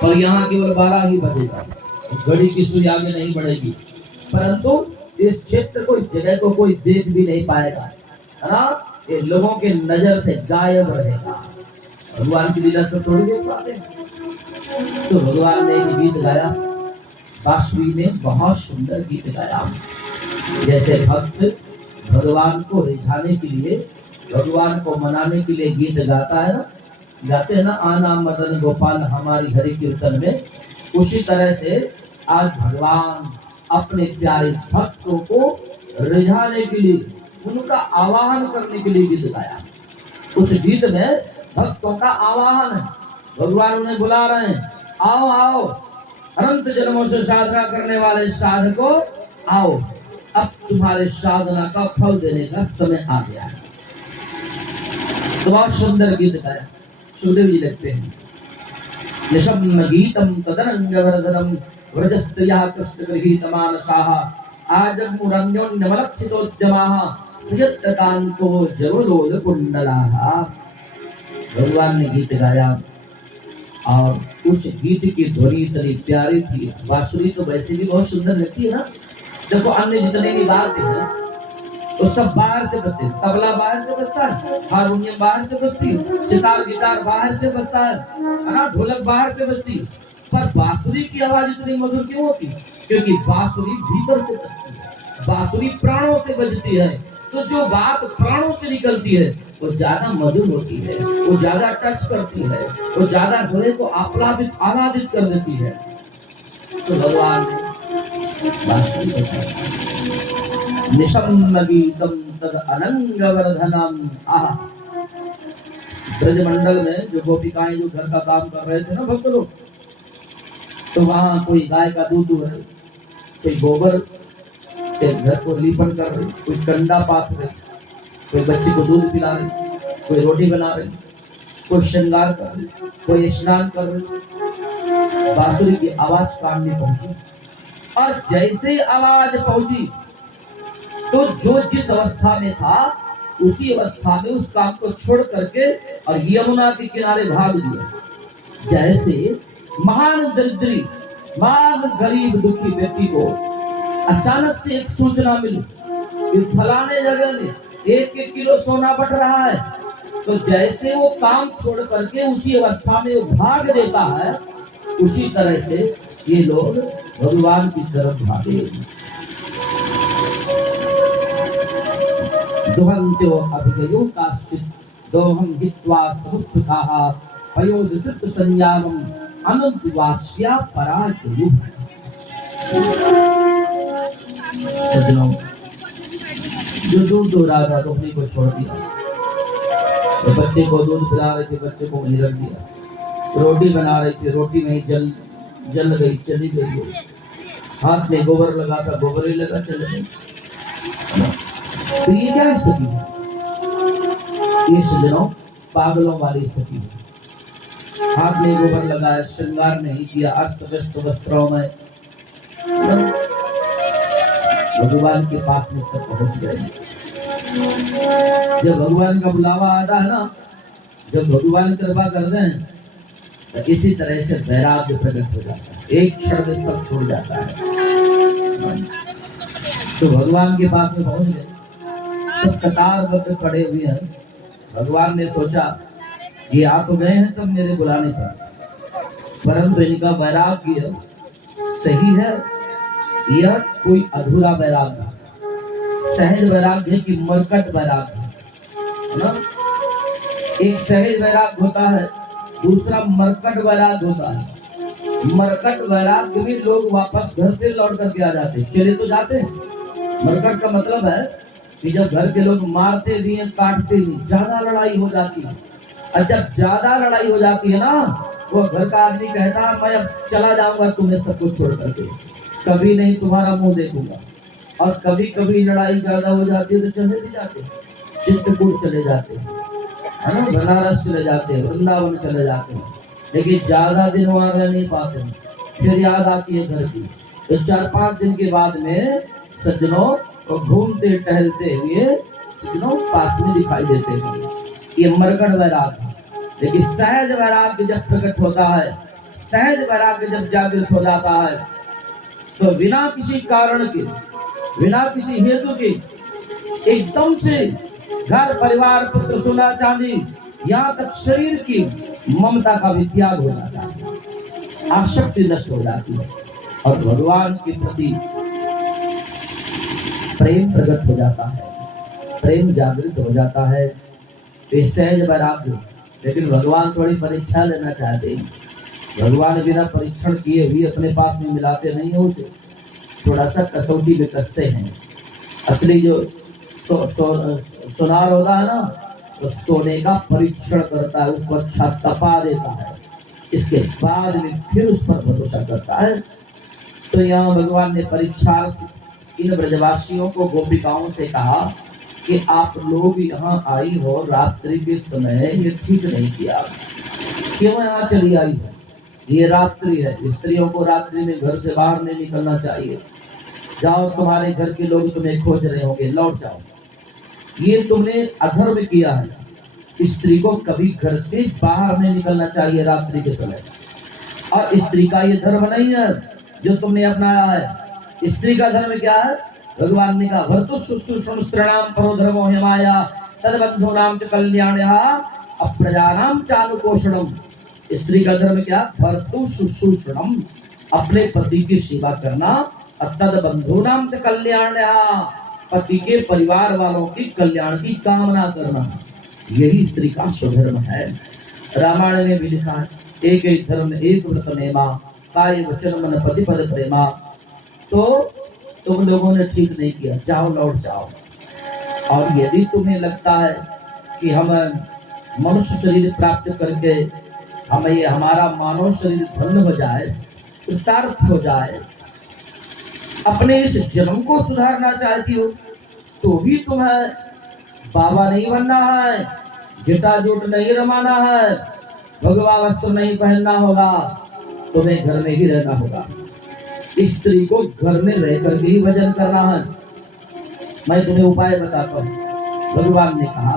और यहाँ केवल 12 ही बजेगा, घड़ी की सुई आगे नहीं बढ़ेगी। परंतु इस क्षेत्र को, इस जगह को कोई देख भी नहीं पाएगा, है ना। ये लोगों के नजर से गायब रहेगा। भगवान की लीला से थोड़ी देख पाते। तो भगवान ने एक गीत गाया, बांसुरी में बहुत सुंदर गीत गाया। जैसे भक्त भगवान को रिझाने के लिए, भगवान को मनाने के लिए गीत गाता है ना, गाते हैं ना, आना मदन गोपाल हमारी हरि कीर्तन में। उसी तरह से आज भगवान अपने प्यारे भक्तों को रिझाने के लिए, उनका आवाहन करने के लिए गीत गाया। उस गीत में भक्तों का आवाहन है, भगवान उन्हें बुला रहे हैं, आओ आओ अनंत जन्मों से साधना करने वाले साधको, आओ अब तुम्हारे साधना का फल देने का समय आ गया है। तो बहुत सुंदर गीत गाया। सुखदेव जी लिखते हैं, निशम्न गीतम तदनंगवर्धनम व्रजस्त्रियः कृष्णगृहीतमानसाः आजन्मुरन्योन्यमलक्षितोद्यमाः सुयत्कान्तो जरुलोलकुण्डलाः। भगवान ने गीत गाया और उस गीत की ध्वनि इतनी प्यारी थी। बांसुरी तो वैसे भी बहुत सुंदर लगती है ना। देखो अन्य जितने भी वाद्य हैं तो सब बाहर से बजते, तबला बाहर से बजता है, हारमोनियम बाहर से बजती है, सितार गिटार बाहर से बजता है ना, ढोलक बाहर से बजती है। पर बांसुरी की आवाज इतनी मधुर क्यों होती? क्योंकि बांसुरी भीतर से बजती है, बांसुरी प्राणों से बजती है। तो जो बात प्राणों से निकलती है वो ज्यादा मधुर होती है, वो ज्यादा टच करती है, वो ज्यादा हृदय को आह्लादित कर देती है। तो भगवान ने बांसुरी बजाई, निशम्न गीतम तद अनंगवर्धनम। आहा, ब्रजमंडल में जो गोपिकाएं जो घर का काम कर रहे थे ना भक्त लोग, तो वहां कोई गाय का दूध दुह रहे, कोई गोबर से घर को लीपन कर रहे, कोई कंडा पाथ रहे, कोई बच्चे को दूध पिला रहे, कोई रोटी बना रहे, कोई श्रृंगार कर रहे, कोई स्नान कर रहे। बांसुरी की आवाज कान में पहुंची और जैसे आवाज पहुंची तो जो जिस अवस्था में था उसी अवस्था में उस काम को छोड़ करके और यमुना के किनारे भाग दिया। जैसे महान दरिद्री, महान गरीब दुखी व्यक्ति को अचानक से एक सूचना मिली कि फलाने जगह में 1-1 किलो सोना बढ़ रहा है, तो जैसे वो काम छोड़ करके उसी अवस्था में वो भाग देता है, उसी तरह से ये लोग भगवान की तरफ भागे। दुहन्त्यो अभिगयो काश्चित् दोहं हित्वा समुत्थिताः पयोदित संयामं अनुद्वास्या पराजयुः। सज्जनों, जो दूध दो रहा था तो अपने को छोड़ दिया, तो बच्चे को दूध पिला रहे थे, बच्चे को वहीं रख दिया। रोटी बना रहे थे, रोटी में जल गई, चली गई वो। हाथ में गोबर लगा था, गोबर ही लगा, चल गई। तो ये क्या स्थिति है? ये सज्जनों पागलों वाली स्थिति है। हाथ में गोबर लगाया, श्रृंगार नहीं किया, अस्त व्यस्त वस्त्रों में भगवान के पास में सब पहुंच गए। जब भगवान का बुलावा आता है ना, जब भगवान कृपा करते हैं तो इसी तरह से वैराग्य प्रकट हो जाता है, एक क्षण में सब छोड़ जाता है। तो भगवान के पास में पहुंच गए, सब कतारबद्ध खड़े हुए हैं। भगवान ने सोचा ये आ तो गए हैं सब मेरे बुलाने पर, परंतु इनका वैराग्य सही है यह कोई अधूरा वैराग्य, सहज वैराग्य की मरकट वैराग्य है ना। एक सहज वैराग्य होता है, दूसरा मरकट वैराग्य होता है। मरकट वैराग्य में लोग वापस घर से लौट करके आ जाते, चले तो जाते हैं। मरकट का मतलब है कि जब घर के लोग मारते भी हैं, काटते भी, ज्यादा लड़ाई हो जाती है। और जब ज्यादा लड़ाई हो जाती है ना, वो घर का आदमी कहता है मैं अब चला जाऊंगा तुम्हें सब कुछ छोड़ करके, कभी नहीं तुम्हारा मुंह देखूंगा। और कभी कभी लड़ाई ज्यादा हो जाती है तो चले भी जाते, चित्रकूट चले जाते हैं, है ना, बनारस चले जाते हैं, वृंदावन चले जाते हैं, लेकिन ज्यादा दिन वहां रह नहीं पाते हैं। फिर याद आती है घर की, तो 4-5 दिन के बाद में सज्जनों घूमते टहलते हुए सज्जनों पास में दिखाई देते हैं। ये मरकट वैराग्य है। लेकिन सहज वैराग्य जब प्रकट होता है, सहज वैराग्य जब जागृत हो जाता है तो बिना किसी कारण के, बिना किसी हेतु के एकदम से घर परिवार पुत्र सोना चांदी यहाँ तक शरीर की ममता का भी त्याग हो जाता है, आसक्ति नष्ट हो जाती है और भगवान के प्रति प्रेम प्रकट हो जाता है, प्रेम जागृत हो जाता है। सहज वैराग्य। लेकिन भगवान थोड़ी परीक्षा लेना चाहते हैं। भगवान बिना परीक्षण किए भी अपने पास में मिलाते नहीं होते, थोड़ा सा कसौटी में कसते हैं। असली जो सोनार होता है ना, तो सोने का परीक्षण करता है, उसको अच्छा तपा देता है, इसके बाद में फिर उस पर भरोसा करता है। तो यहाँ भगवान ने परीक्षा इन ब्रजवासियों को, गोपिकाओं से कहा कि आप लोग यहाँ आई हो रात्रि के समय, ये ठीक नहीं किया। क्यों यहाँ चली आई हो? ये रात्रि है, स्त्रियों को रात्रि में घर से बाहर नहीं निकलना चाहिए। जाओ, तुम्हारे घर के लोग तुम्हें खोज रहे होंगे, लौट जाओ। ये तुमने अधर्म किया है। स्त्री को कभी घर से बाहर नहीं निकलना चाहिए रात्रि के समय, और स्त्री का ये धर्म नहीं है जो तुमने अपनाया है। स्त्री का धर्म क्या है? भगवान ने कहा भर्तु शुश्रूषण स्त्रीणाम परो धर्मो हिमाया तद्बंधूनाम च कल्याणः अप्रजानाम चानुपोषणम। स्त्री का धर्म क्या? भर्तु शुश्रूषणम, अपने पति की सेवा करना, तद्बंधूनाम च कल्याणः, पति के परिवार वालों की कल्याण की कामना करना, यही स्त्री का स्वधर्म है। रामायण में भी लिखा है, एक एक धर्म एक व्रत नेमा, काय वचन मन पति पद प्रेमा। तो तुम लोगों ने ठीक नहीं किया, जाओ, लौट जाओ। और यदि तुम्हें लगता है कि हम मनुष्य शरीर प्राप्त करके हमें हमारा मानव शरीर धन्य हो जाए, कृतार्थ हो जाए, अपने इस जन्म को सुधारना चाहती हो, तो भी तुम्हें बाबा नहीं बनना है, जटाजूट नहीं रमाना है, भगवा वस्त्र नहीं पहनना होगा, तुम्हें घर में ही रहना होगा। स्त्री को घर में रह कर ही भजन करना है। मैं तुम्हें उपाय बताता हूँ। भगवान ने कहा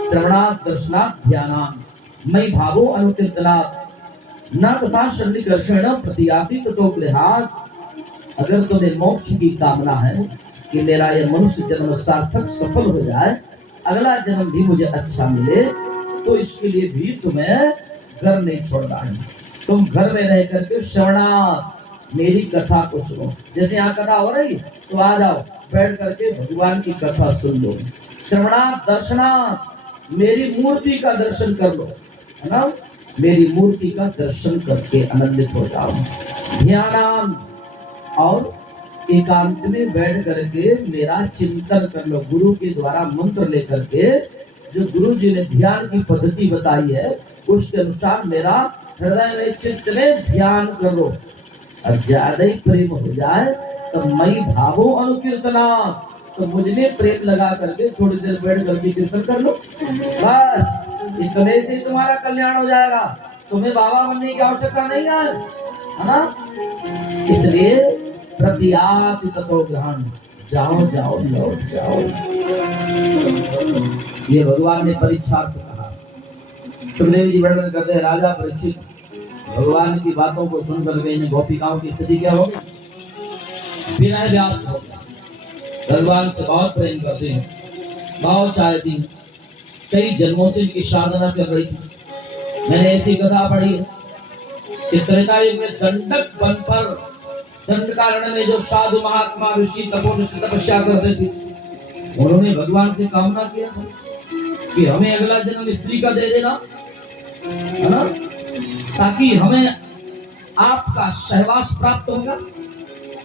श्रवणात् दर्शनात् ध्यानात् मयि भावो अनुकीर्तनात् न तथा सन्निकर्षण प्रतियाति ततो गृहात्। अगर तुम्हें मोक्ष की कामना है कि मेरा यह मनुष्य जन्म सार्थक सफल हो जाए, अगला जन्म भी मुझे अच्छा मिले, तो इसके लिए भी तुम्हें घर नहीं छोड़ना है। तुम घर में रह करके श्रवणात्, मेरी कथा को सुनो। जैसे यहाँ कथा हो रही तो आ जाओ, बैठ करके भगवान की कथा सुन लो। श्रवणात् दर्शनात्, मेरी मूर्ति का दर्शन कर लो, है ना, मेरी मूर्ति का दर्शन करके आनंदित हो जाओ। ध्यानात्, और एकांत में बैठ करके मेरा चिंतन कर लो। गुरु के द्वारा मंत्र लेकर के, जो गुरु जी ने ध्यान की पद्धति बताई है, उसके अनुसार मेरा हृदय में चित्त में ध्यान कर लो। और ज्यादा ही प्रेम हो जाए तो मई भावो अनुकीर्तना, तो मुझ में प्रेम लगा करके थोड़ी देर बैठ करके कीर्तन कर लो, बस इतने से तुम्हारा कल्याण हो जाएगा। तुम्हें बाबा बनने की आवश्यकता नहीं है ना। इसलिए प्रतियाति ततो ग्रहण, जाओ जाओ लौट जाओ। ये भगवान ने परीक्षार्थ कहा। सुखदेव जी वर्णन करते हैं, राजा परीक्षित भगवान की बातों को सुनकर के इन गोपिकाओं की स्थिति क्या हो गई? विनय व्याप्त हो गया। भगवान से बहुत प्रेम करते हैं, बहुत चाहती हैं, कई जन्मों से इनकी साधना चल रही थी। मैंने ऐसी कथा पढ़ी है कि त्रेता युग में दंडक वन पर, दंडकारण्य में जो साधु महात्मा ऋषि तपस्या करते थे, उन्होंने भगवान से कामना किया था कि हमें अगला जन्म स्त्री का दे देना, है ना, ताकि हमें आपका सहवास प्राप्त होगा,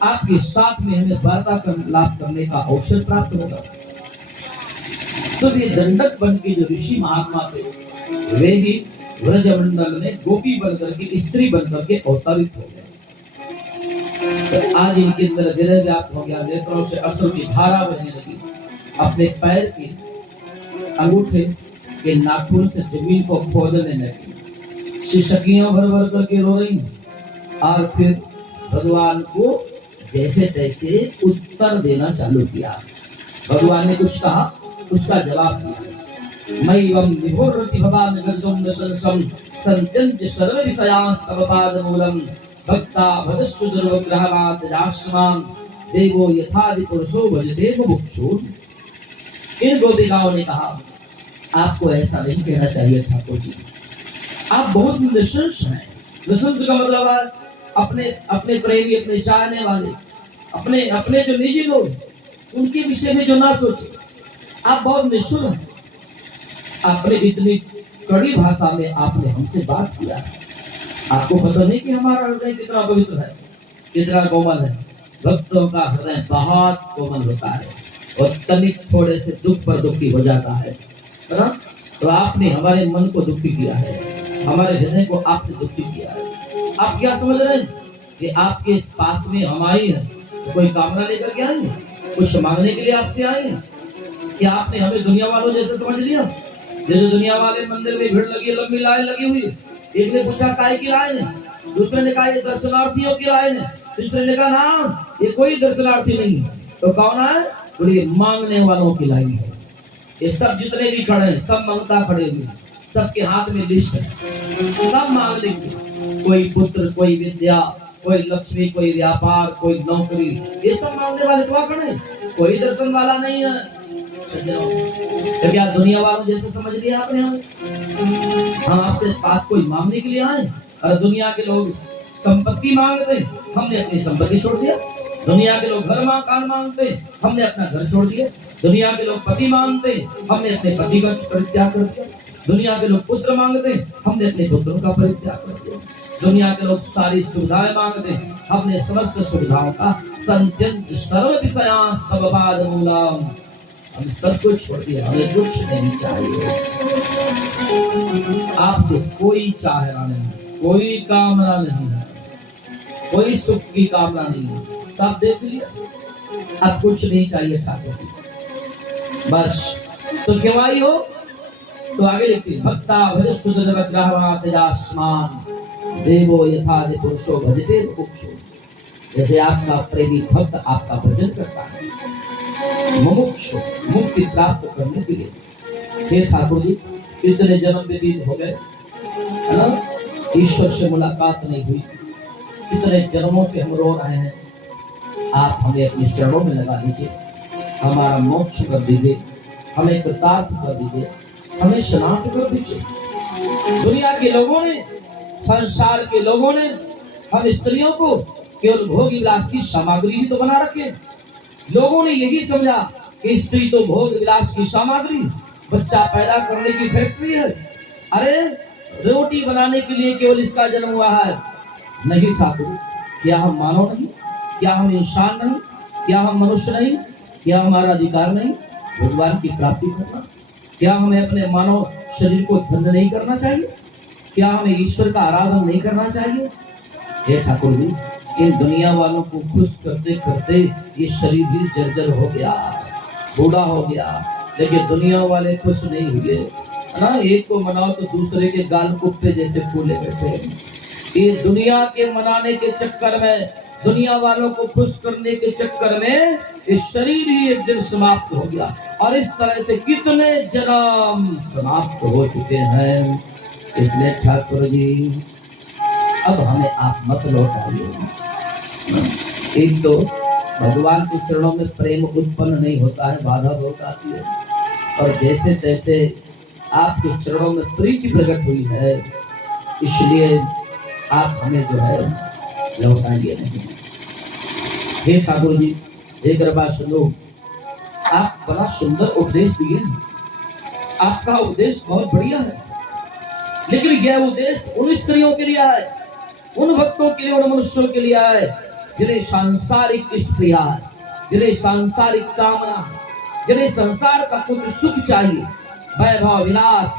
आपके साथ में हमें वार्ता लाभ करने का अवसर प्राप्त होगा। तो ये दंडक बन के जो ऋषि महात्मा थे, वे ही व्रजमंडल में गोपी बनकर के, स्त्री बनकर के अवतरित हो गए। तो आज इनके अंदर हृदय व्याप्त हो गया, नेत्रों से अश्रु की धारा बहने लगी। अपने पैर के अंगूठे के नाखून से जमीन को खोदने लगी, शिशकियां भर भर करके रो रही, और फिर भगवान को जैसे तैसे उत्तर देना चालू किया। भगवान ने कुछ कहा, उसका जवाब दिया। मैवं विभोरति भवान् गर्जं नशंसं सन्त्यन्त्य सर्वविषयांस्तव पादमूलम् भक्ता भजस्व दुर्वग्रहवात् राष्ट्रवान् देवो यथादि पुरुषो भजते मुमुक्षु। इन गोपिकाओं ने कहा आपको ऐसा नहीं कहना चाहिए ठाकुर जी, आप बहुत निशंस हैं। निशंस का मतलब है अपने अपने प्रेमी, अपने चाहने वाले, अपने अपने जो निजी लोग उनके विषय में जो ना सोचे, आप बहुत निष्ठुर हैं। आपने इतनी कड़ी भाषा में आपने हमसे बात किया है। आपको पता नहीं कि हमारा हृदय कितना पवित्र है, कितना कोमल है। भक्तों का हृदय बहुत कोमल होता है और तनिक थोड़े से दुख पर दुखी हो जाता है ना। तो आपने हमारे मन को दुखी किया है, हमारे हृदय को आपने दुखी किया है। आप क्या समझ रहे हैं कि आपके पास में हम आए हैं तो कोई कामना लेकर के आए हैं, कुछ मांगने के लिए आपसे आए हैं? क्या आपने हमें दुनिया वालों जैसे समझ लिया? जैसे दुनिया वाले मंदिर में भीड़ लगी, लंबी लाइन लगी हुई, एक ने पूछा काय की लाइन है, दूसरे ने कहा ये दर्शनार्थियों की लाइन है, तीसरे ने कहा ना ये कोई दर्शनार्थी नहीं है। तो कौन है? तो ये मांगने वालों की लाइन है। ये सब जितने भी खड़े हैं सब मांगता खड़े हुए, सबके हाथ में लिस्ट है, सब मांग लेंगे। कोई पुत्र, कोई विद्या, कोई लक्ष्मी, कोई व्यापार, कोई नौकरी, ये सब मांगने वाले तो खड़े, कोई दर्शन वाला नहीं है। तो क्या दुनिया वालों जैसे समझ लिया आपने हमें? हाँ, आपके पास कोई मांगने के लिए आए और दुनिया के लोग संपत्ति मांगते, हमने अपनी संपत्ति छोड़ दिया। दुनिया के लोग घर मकान मांगते, हमने अपना घर छोड़ दिया। दुनिया के लोग पति मांगते, हमने अपने पति का परित्याग कर दिया। दुनिया के लोग पुत्र मांगते, हमने अपने पुत्रों का परित्याग कर दिया। दुनिया के लोग सारी सुविधाएं मांगते, हमने समस्त सुविधाओं का संत्यंत सर्व विषयांस्तव पादमूलम्, हम सब कुछ छोड़ दिया, हमें कुछ नहीं चाहिए। आपसे कोई चाहना नहीं, कोई कामना नहीं है, कोई सुख की कामना नहीं है, सब देख लिया, अब कुछ नहीं चाहिए ठाकुर जी बस। तो क्यों आई हो? तो आगे लिखती भक्ता भजस्व जगद्ग्रहवातिरास्मान देवो यथादि पुरुषो भजते मुमुक्षु। जैसे आपका प्रेमी भक्त आपका भजन करता है मुमुक्षु, मुक्ति प्राप्त करने के लिए। हे ठाकुर जी, इतने जन्म व्यतीत हो गए है ना, ईश्वर से मुलाकात नहीं हुई, इतने जन्मों से हम रो रहे हैं, आप हमें अपने चरणों में लगा दीजिए, हमारा मोक्ष कर दीजिए, हमें कृतार्थ कर दीजिए, हमें शनाख्त कर दीजिए। दुनिया के लोगों ने, संसार के लोगों ने हम स्त्रियों को केवल भोग विलास की सामग्री ही तो बना रखे। लोगों ने यही समझा कि स्त्री तो भोग विलास की सामग्री, बच्चा पैदा करने की फैक्ट्री है। अरे रोटी बनाने के लिए केवल इसका जन्म हुआ है। नहीं ठाकुर, क्या हम मानव नहीं? क्या हम इंसान नहीं? क्या हम मनुष्य नहीं? क्या हमारा अधिकार नहीं भगवान की प्राप्ति करना? क्या हमें अपने मानव शरीर को धन्य नहीं करना चाहिए? क्या हमें ईश्वर का आराधन नहीं करना चाहिए? हे ठाकुर जी, इन दुनिया वालों को खुश करते करते ये शरीर भी जर्जर हो गया, बूढ़ा हो गया, लेकिन दुनिया वाले खुश नहीं हुए है ना। एक को मनाओ तो दूसरे के गाल कुत्ते जैसे फूले बैठे। ये दुनिया के मनाने के चक्कर में, दुनिया वालों को खुश करने के चक्कर में ये शरीर ही एक दिन समाप्त हो गया। और इस तरह से कितने जन्म समाप्त हो चुके हैं। इसलिए ठाकुर जी, अब हमें आप मत लौटाइए। एक तो भगवान के चरणों में प्रेम उत्पन्न नहीं होता है, बाधा बहुत आती है, और जैसे तैसे आपके चरणों में प्रीति प्रकट हुई है, इसलिए आप हमें जो है लौटाइए नहीं। हे ठाकुर जी, हे कृपा सिंधु, आप बड़ा सुंदर उपदेश दिए, आपका उपदेश बहुत बढ़िया है, लेकिन यह उपदेश उन स्त्रियों के लिए है, उन भक्तों के लिए, उन मनुष्यों के लिए है जिन्हें सांसारिक स्प्रिया है, जिन्हें सांसारिक कामना, जिन्हें संसार का कुछ सुख चाहिए, वैभव विलास,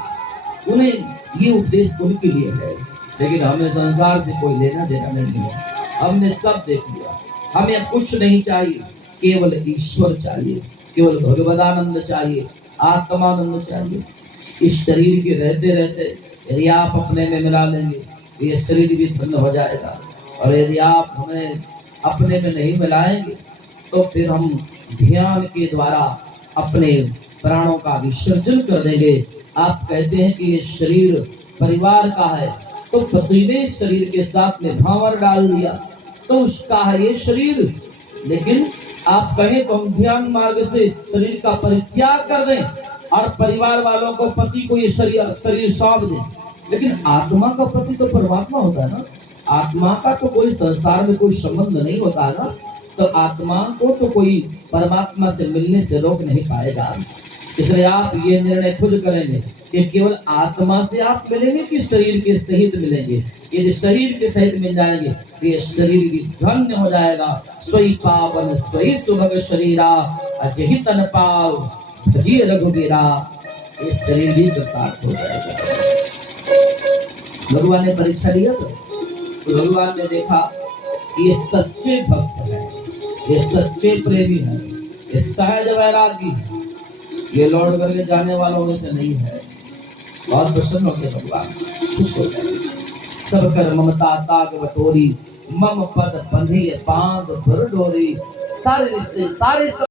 उन्हें ये उपदेश उनके लिए है। लेकिन हमें संसार से कोई लेना देना नहीं है, हमने सब देख लिया, हमें अब कुछ नहीं चाहिए, केवल ईश्वर चाहिए, केवल भगवदानंद चाहिए, आत्मानंद चाहिए। इस शरीर के रहते रहते यदि आप अपने में मिला लेंगे, ये शरीर भी धन्य हो जाएगा, और यदि आप हमें अपने में नहीं मिलाएंगे तो फिर हम ध्यान के द्वारा अपने प्राणों का विसर्जन कर देंगे, आप कहते हैं कि ये शरीर परिवार का है, तो पति ने शरीर के साथ में भावर डाल दिया तो उसका है ये शरीर। लेकिन आप कहें तो हम ध्यान मार्ग से शरीर का परित्याग कर दें और परिवार वालों को, पति को ये शरीर सौंप दें, लेकिन आत्मा का पति तो परमात्मा होता है ना। आत्मा का तो कोई संसार में कोई संबंध नहीं होता है ना, तो आत्मा को तो कोई परमात्मा से मिलने से रोक नहीं पाएगा। इसलिए आप ये निर्णय खुद करेंगे कि केवल आत्मा से आप मिलेंगे कि शरीर के सहित मिलेंगे। यदि शरीर के सहित मिल जाएंगे तो ये शरीर भी धन्य हो जाएगा। सोई पावन सोई सुभग शरीरा, अजहि तन पाव भजिए रघुबीरा। ये शरीर भी कृतार्थ हो जाएगा। भगवान ने परीक्षा लिया तो भगवान ने देखा कि ये सच्चे भक्त है, ये सच्चे प्रेमी है, ये सहज वैरागी है, ये लौट करके जाने वालों में से नहीं है। बहुत प्रसन्न हो गए भगवान, खुश हो गए। सब कर ममता ताग बटोरी, मम पद बंधी बांध भर डोरी। सारे रिश्ते सारे